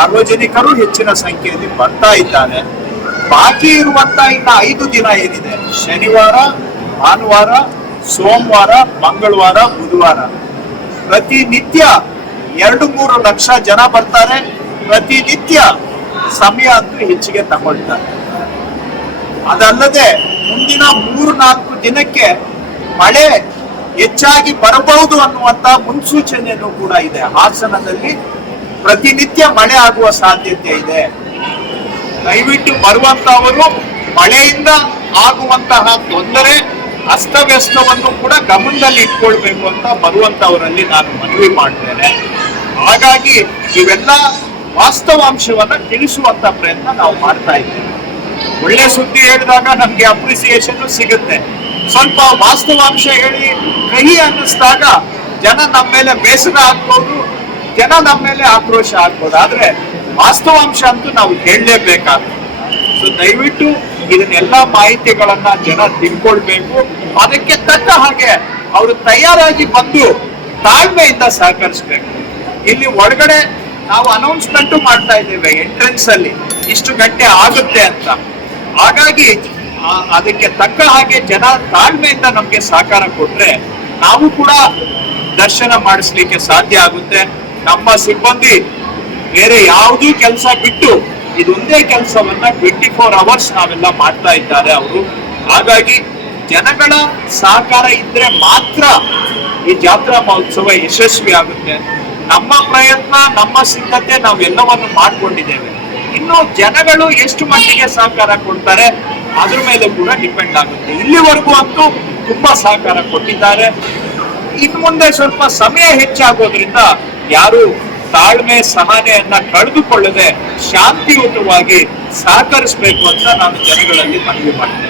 ಸಾರ್ವಜನಿಕರು ಹೆಚ್ಚಿನ ಸಂಖ್ಯೆಯಲ್ಲಿ ಬರ್ತಾ ಇದ್ದಾರೆ. ಬಾಕಿ ಇರುವಂತ ಇನ್ನ 5 ದಿನ ಏನಿದೆ, ಶನಿವಾರ, ಭಾನುವಾರ, ಸೋಮವಾರ, ಮಂಗಳವಾರ, ಬುಧವಾರ, ಪ್ರತಿನಿತ್ಯ 2-3 ಲಕ್ಷ ಜನ ಬರ್ತಾರೆ. ಪ್ರತಿನಿತ್ಯ ಸಮಯ ಅಂತೂ ಹೆಚ್ಚಿಗೆ ತಗೊಳ್ತಾರೆ. ಅದಲ್ಲದೆ ಮುಂದಿನ 3-4 ದಿನಕ್ಕೆ ಮಳೆ ಹೆಚ್ಚಾಗಿ ಬರಬಹುದು ಅನ್ನುವಂತ ಮುನ್ಸೂಚನೆಯನ್ನು ಕೂಡ ಇದೆ. ಹಾಸನದಲ್ಲಿ ಪ್ರತಿನಿತ್ಯ ಮಳೆ ಆಗುವ ಸಾಧ್ಯತೆ ಇದೆ. ದಯವಿಟ್ಟು ಬರುವಂತವರು ಮಳೆಯಿಂದ ಆಗುವಂತಹ ತೊಂದರೆ, ಅಸ್ತವ್ಯಸ್ತವನ್ನು ಕೂಡ ಗಮನದಲ್ಲಿ ಇಟ್ಕೊಳ್ಬೇಕು ಅಂತ ಬರುವಂತವರಲ್ಲಿ ನಾನು ಮನವಿ ಮಾಡ್ತೇನೆ. ಹಾಗಾಗಿ ಇವೆಲ್ಲ ವಾಸ್ತವಾಂಶವನ್ನ ತಿಳಿಸುವಂತ ಪ್ರಯತ್ನ ನಾವು ಮಾಡ್ತಾ ಇದ್ದೇವೆ. ಒಳ್ಳೆ ಸುದ್ದಿ ಹೇಳಿದಾಗ ನಮ್ಗೆ ಅಪ್ರಿಸಿಯೇಷನ್ ಸಿಗುತ್ತೆ. ಸ್ವಲ್ಪ ವಾಸ್ತವಾಂಶ ಹೇಳಿ ಕಹಿ ಅನ್ನಿಸ್ದಾಗ ಜನ ನಮ್ಮ ಮೇಲೆ ಬೇಸರ ಆಗ್ಬೋದು, ಜನ ನಮ್ಮ ಮೇಲೆ ಆಕ್ರೋಶ ಆಗ್ಬೋದು. ಆದ್ರೆ ವಾಸ್ತವಾಂಶ ಅಂತೂ ನಾವು ಹೇಳಲೇಬೇಕಾಗುತ್ತೆ. ಸೊ ದಯವಿಟ್ಟು ಇದನ್ನೆಲ್ಲ ಮಾಹಿತಿಗಳನ್ನ ಜನ ತಿಳ್ಕೊಳ್ಬೇಕು. ಅದಕ್ಕೆ ತಕ್ಕ ಹಾಗೆ ಅವರು ತಯಾರಾಗಿ ಬಂದು ತಾಳ್ಮೆಯಿಂದ ಸಹಕರಿಸ್ಬೇಕು. ಇಲ್ಲಿ ಒಳಗಡೆ ನಾವು ಅನೌನ್ಸ್ಮೆಂಟ್ ಮಾಡ್ತಾ ಇದ್ದೇವೆ ಎಂಟ್ರೆನ್ಸ್ ಅಲ್ಲಿ ಇಷ್ಟು ಗಂಟೆ ಆಗುತ್ತೆ ಅಂತ. ಹಾಗಾಗಿ ಅದಕ್ಕೆ ತಕ್ಕ ಹಾಗೆ ಜನ ತಾಳ್ಮೆಯಿಂದ ನಮ್ಗೆ ಸಹಕಾರ ಕೊಟ್ರೆ ನಾವು ಕೂಡ ದರ್ಶನ ಮಾಡಿಸ್ಲಿಕ್ಕೆ ಸಾಧ್ಯ ಆಗುತ್ತೆ. ನಮ್ಮ ಸಿಬ್ಬಂದಿ ಬೇರೆ ಯಾವುದೂ ಕೆಲಸ ಬಿಟ್ಟು ಇದೊಂದೇ ಕೆಲಸವನ್ನ 24 ಅವರ್ಸ್ ನಾವೆಲ್ಲ ಮಾಡ್ತಾ ಇದ್ದಾರೆ ಅವರು. ಹಾಗಾಗಿ ಜನಗಳ ಸಹಕಾರ ಇದ್ರೆ ಮಾತ್ರ ಈ ಜಾತ್ರಾ ಮಹೋತ್ಸವ ಯಶಸ್ವಿ ಆಗುತ್ತೆ. ನಮ್ಮ ಪ್ರಯತ್ನ, ನಮ್ಮ ಸಿದ್ಧತೆ ನಾವೆಲ್ಲವನ್ನು ಮಾಡ್ಕೊಂಡಿದ್ದೇವೆ. ಇನ್ನು ಜನಗಳು ಎಷ್ಟು ಮಟ್ಟಿಗೆ ಸಹಕಾರ ಕೊಡ್ತಾರೆ ಅದ್ರ ಮೇಲೆ ಕೂಡ ಡಿಪೆಂಡ್ ಆಗುತ್ತೆ. ಇಲ್ಲಿವರೆಗೂ ಅಂತೂ ತುಂಬಾ ಸಹಕಾರ ಕೊಟ್ಟಿದ್ದಾರೆ. ಇನ್ನು ಮುಂದೆ ಸ್ವಲ್ಪ ಸಮಯ ಹೆಚ್ಚಾಗೋದ್ರಿಂದ ಯಾರು ತಾಳ್ಮೆ, ಸಹನೆಯನ್ನ ಕಳೆದುಕೊಳ್ಳದೆ ಶಾಂತಿಯುತವಾಗಿ ಸಹಕರಿಸಬೇಕು ಅಂತ ನಾನು ಜನಗಳಲ್ಲಿ ಮನವಿ ಮಾಡ್ತೇನೆ.